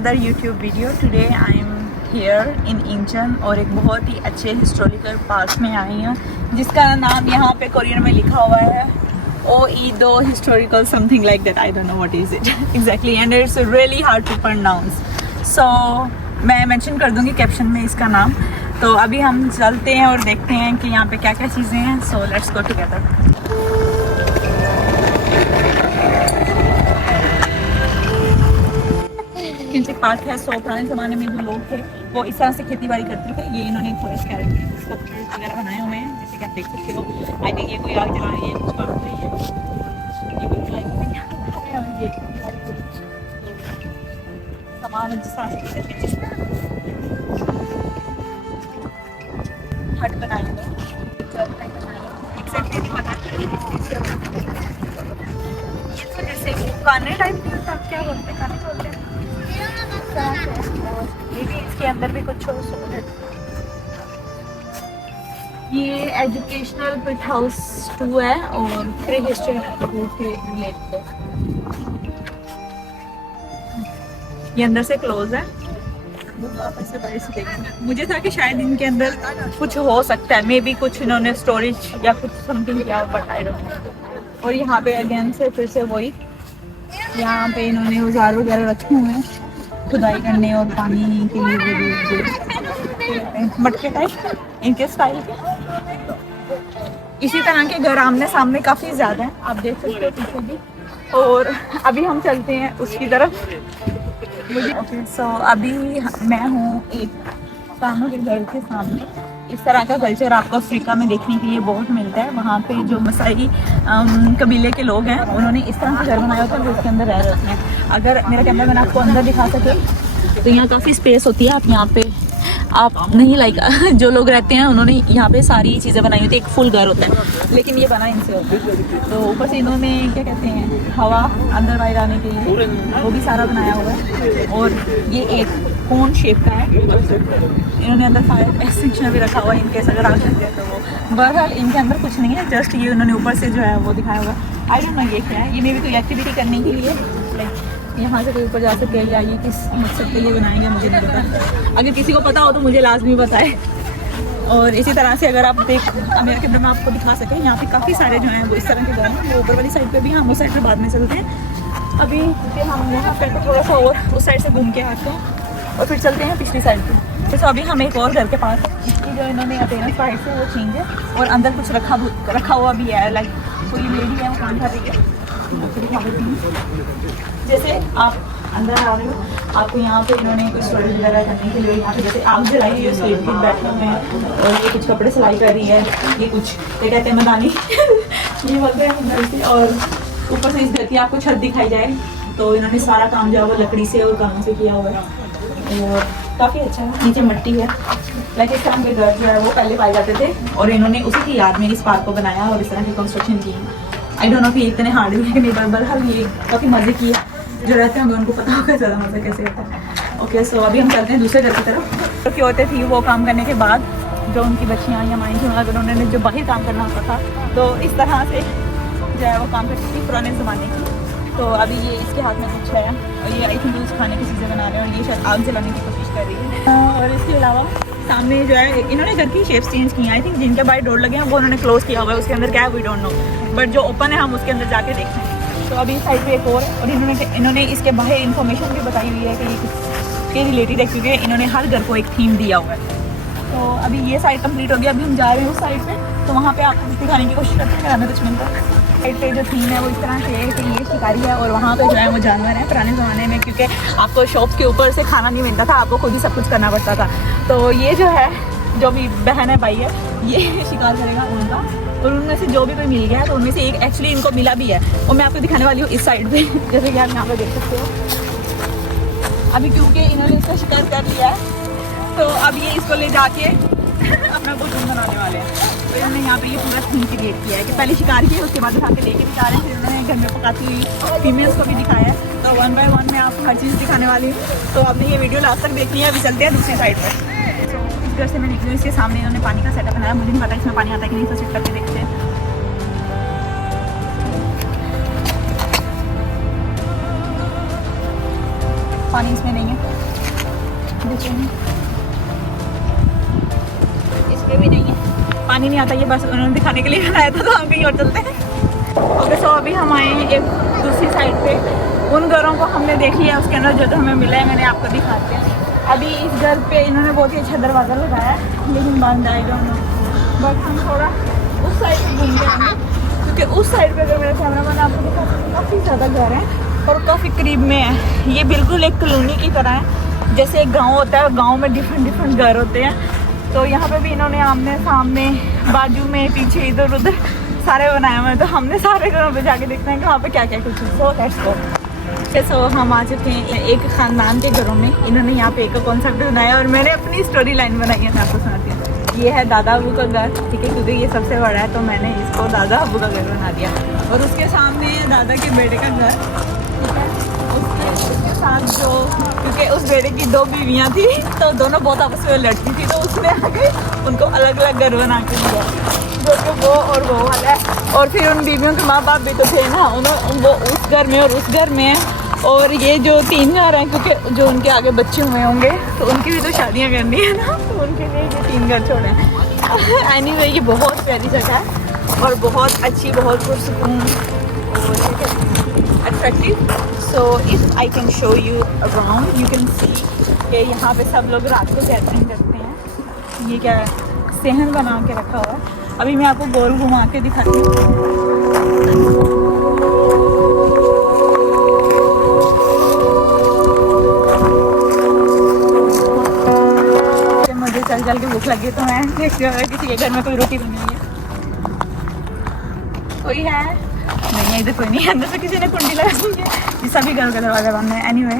another YouTube video. Today I am here in Incheon और एक बहुत ही अच्छे हिस्टोरिकल पार्क में आई हूँ जिसका नाम यहाँ पे कोरियन में लिखा हुआ है ओईदो historical something like that. I don't know what is it exactly and it's really hard to pronounce. So मैं मेंशन कर दूँगी कैप्शन में इसका नाम. तो अभी हम चलते हैं और देखते हैं कि यहाँ पे क्या क्या चीज़ें हैं. So let's go together. किंचित पार्क है. सो पुराने ज़माने में जो लोग थे वो इस तरह से खेती बाड़ी करते थे. ये इन्होंने फॉरेस्ट कैरेक्टर वगैरह बनाए हुए हैं जैसे कि आप देख सकते हो. आई थिंक ये कोई आग जला रही है, कुछ काम रही है. ये सामान जिस तरह से हट बनाई हुई एग्जैक्टली नहीं पता. जैसे खाने टाइप के साथ क्या बोलते हैं, खाने बोलते हैं. ये भी इसके अंदर भी कुछ हो सकता है. ये एजुकेशनल पिट हाउस 2 है और प्री हिस्ट्री के रिलेटेड है. ये अंदर से क्लोज है. से बाहर से देखिए. मुझे था कि शायद इनके अंदर कुछ हो सकता है, मे बी कुछ इन्होंने स्टोरेज या कुछ समथिंग किया, बट आई डोंट नो. और यहाँ पे अगेन से फिर से वही, यहाँ पे इन्होंने औजार वगैरह रखे हुए हैं खुदाई करने और पानी के लिए मटके टाइप इनके स्टाइल के. इसी तरह के घर आमने सामने काफ़ी ज़्यादा हैं, आप देख सकते हो पीछे भी. और अभी हम चलते हैं उसकी तरफ. ओके सो अभी मैं हूँ एक सामने के घर के सामने. इस तरह का कल्चर आपको अफ्रीका में देखने के लिए बहुत मिलता है. वहाँ पे जो मसाई कबीले के लोग हैं उन्होंने इस तरह से घर बनाया होता है वो उसके अंदर रह रहे होते हैं. अगर मेरा कैमरा मैन आपको अंदर दिखा सके तो यहाँ काफ़ी स्पेस होती है. आप यहाँ पे आप नहीं लाइक जो लोग रहते हैं उन्होंने यहाँ पे सारी चीज़ें बनाई होती है. एक फुल घर होता है लेकिन ये बना इनसे होता है. तो ऊपर से इन्होंने क्या कहते हैं हवा अंदर बाहर आने के लिए वो भी सारा बनाया हुआ है. और ये एक कोन शेप का है. इन्होंने अंदर फायर एक्सटिंक्शनर भी रखा हुआ है इनकेस अगर आग लग जाए तो वो. बहरहाल इनके अंदर कुछ नहीं है, जस्ट ये उन्होंने ऊपर से जो है वो दिखाया हुआ है. आई डोंट नो ये क्या है. ये मे भी कोई एक्टिविटी करने के लिए लाइक यहाँ से कोई ऊपर जा सके या ये किस मकसद के लिए बनाएंगे मुझे नहीं पता. अगर किसी को पता हो तो मुझे लाजमी बताए. और इसी तरह से अगर आप देख मेरे कैमरे में आपको दिखा सकें यहाँ पे काफ़ी सारे जो हैं वो इस तरह के घर हैं. वो ऊपर वाली साइड पे भी हम उस साइड पे बाद में चलते हैं. अभी हम यहाँ पे थोड़ा सा और उस साइड से घूम के आते हैं और फिर चलते हैं पिछली साइड पे. तो अभी हम एक और घर के पास इसकी जो इन्होंने अटेनेंस साइड से वो चेंज है और अंदर कुछ रखा हुआ भी है. लाइक कोई लेडी है वो काम कर रही है. जैसे आप अंदर आ रहे हो आपको यहाँ पे इन्होंने कुछ स्टोरेज वगैरह करने के लिए यहाँ पे जैसे आग जलाई हुई है. स्लेट पे बैठे हुए हैं और ये कुछ कपड़े सिलाई कर रही है. ये कुछ क्या कहते हैं मदानी ये बोलते हैं. और ऊपर से इस घर की आपको छत दिखाई जाए तो इन्होंने सारा काम जो है वो लकड़ी से और कानों से किया हुआ है और काफ़ी अच्छा है. नीचे मिट्टी है. लाइक इस तरह के घर जो है वो पहले पाए जाते थे और इन्होंने उसी की याद में इस पार्क को बनाया और इस तरह की कंस्ट्रक्शन की. आई डोंट नो कि इतने हार्ड भी है कि नहीं, बहरहाल ये काफ़ी मज़े की है. जो रहते हैं उनको पता होगा ज़्यादा मज़ा कैसे होता है. ओके सो अभी हम चलते हैं दूसरे घर की तरफ. तो क्या होते थी वो काम करने के बाद जो उनकी बच्चियाँ या माएँ थी अगर उन्होंने जो बाहर काम करना होता था तो इस तरह से जो है वो काम करती थी पुराने ज़माने की. तो अभी ये इसके हाथ में कुछ है और ये आई थिंक कुछ खाने की चीज़ें बना रहे हैं और ये शायद आग जलाने की कोशिश कर रही है. और इसके अलावा सामने जो है इन्होंने घर की शेप्स चेंज की हैं. आई थिंक जिनके बाहर डोर लगे हैं वो उन्होंने क्लोज किया हुआ है. उसके अंदर क्या है वी डोंट नो, बट जो ओपन है हम उसके अंदर जाके देखते हैं. तो अभी साइड पे एक और इन्होंने इसके बाहर इन्फॉर्मेशन भी बताई हुई है कि ये किसके रिलेटेड है क्योंकि इन्होंने हर घर को एक थीम दिया हुआ है. तो अभी ये साइड कंप्लीट हो गया. अभी हम जा रहे हैं उस साइड पे. तो वहाँ पे आपको दिखाने की कोशिश करते हैं हमें कुछ मिलता है. साइड पे जो थीम है वो इस तरह से है कि ये शिकारी है और वहाँ पे जो है वो जानवर है. पुराने ज़माने में क्योंकि आपको शॉप के ऊपर से खाना नहीं मिलता था, आपको खुद ही सब कुछ करना पड़ता था. तो ये जो है जो भी बहन है भाई है ये शिकार करेगा उनका. और उनमें से जो भी कोई मिल गया तो उनमें से एक एक्चुअली इनको मिला भी है और मैं आपको दिखाने वाली हूँ इस साइड पे. जैसे कि आप यहाँ पे देख सकते हो अभी क्योंकि इन्होंने इसका शिकार कर लिया है तो अब ये इसको ले जाके अपना भोजन बनाने वाले हैं. तो इन्होंने यहाँ पे ये पूरा थीम क्रिएट किया है कि पहले शिकार किया उसके बाद उठा के लेके भी जा रहे हैं. फिर उन्होंने घर में पकाती हुई फीमेल्स को भी दिखाया है. तो 1 बाय 1 मैं आपको हर चीज़ दिखाने वाली हूँ. तो आपने ये वीडियो लास्ट तक देखनी है. अभी चलते हैं दूसरी साइड पर. इस घर से मैं निकली, इसके सामने इन्होंने पानी का सेटअप बनाया. मुझे नहीं पता इसमें पानी आता है कि नहीं, तो चेक करके देखते हैं. पानी इसमें नहीं है. दिखाते हैं। इसमें भी नहीं है, पानी नहीं आता, ये बस उन्होंने दिखाने के लिए बनाया था, तो हम कहीं और चलते हैं। ओके, सो अभी हम आए हैं एक दूसरी साइड पे। उन घरों को हमने देख लिया, उसके अंदर जो हमें मिला है मैंने आपको दिखाते हैं। अभी इस घर पे इन्होंने बहुत ही अच्छा दरवाज़ा लगाया है, लेकिन बंद आई डोंट नो, बट हम थोड़ा उस साइड पे घूम के आएंगे, क्योंकि उस साइड पे अगर मेरा कैमरा मैन आपको दिखाते हैं काफ़ी ज़्यादा घर हैं और काफ़ी करीब में है। ये बिल्कुल एक कॉलोनी की तरह है, जैसे एक गाँव होता है, गाँव में डिफरेंट घर होते हैं। तो यहाँ पे भी इन्होंने आमने सामने, बाजू में, पीछे, इधर उधर सारे बनाए हुए हैं। तो हमने सारे घरों पे जाके देखना है कि वहाँ पे क्या क्या कुछ है। So let's go. सो हम आ चुके हैं एक ख़ानदान के घरों में। इन्होंने यहाँ पे एक कॉन्सेप्ट बनाया और मैंने अपनी स्टोरी लाइन बनाई है, मैं आपको सुनाती हूँ। ये है दादा अबू का घर, ठीक है, क्योंकि ये सबसे बड़ा है तो मैंने इसको दादा अबू का घर बना दिया। और उसके सामने है दादा के बेटे का घर, ठीक है। उसके साथ जो, क्योंकि उस बेटे की 2 बीवियाँ थी तो दोनों बहुत आपस में लड़ती थी, तो उसने आके उनको अलग अलग घर बना के दिया, जो कि वो और वो वाला है। और फिर उन बीवियों के माँ बाप भी तो थे ना, वो उस घर में और उस घर में है। और ये जो 3 घर हैं, क्योंकि जो उनके आगे बच्चे हुए होंगे तो उनकी भी तो शादियाँ करनी है ना, तो उनके लिए ये 3 घर छोड़े हैं। एनीवे, ये बहुत प्यारी जगह है और बहुत अच्छी, बहुत पुरसुकून और attractive. So if I can show you around, you can see कि यहाँ पे सब लोग रात को गैदरिंग करते हैं। ये क्या है, सहन बना के रखा हुआ है। अभी मैं आपको गोल घुमा के दिखाती हूँ। मुझे चल के भूख लगी, तो मैं देखती हूँ किसी के घर में कोई रोटी बनी हुई है। कोई है? नहीं है, इधर कोई नहीं है। अंदर से किसी ने कुंडी लगाई है। ये सभी घर का दरवाजा बंद है। एनीवे,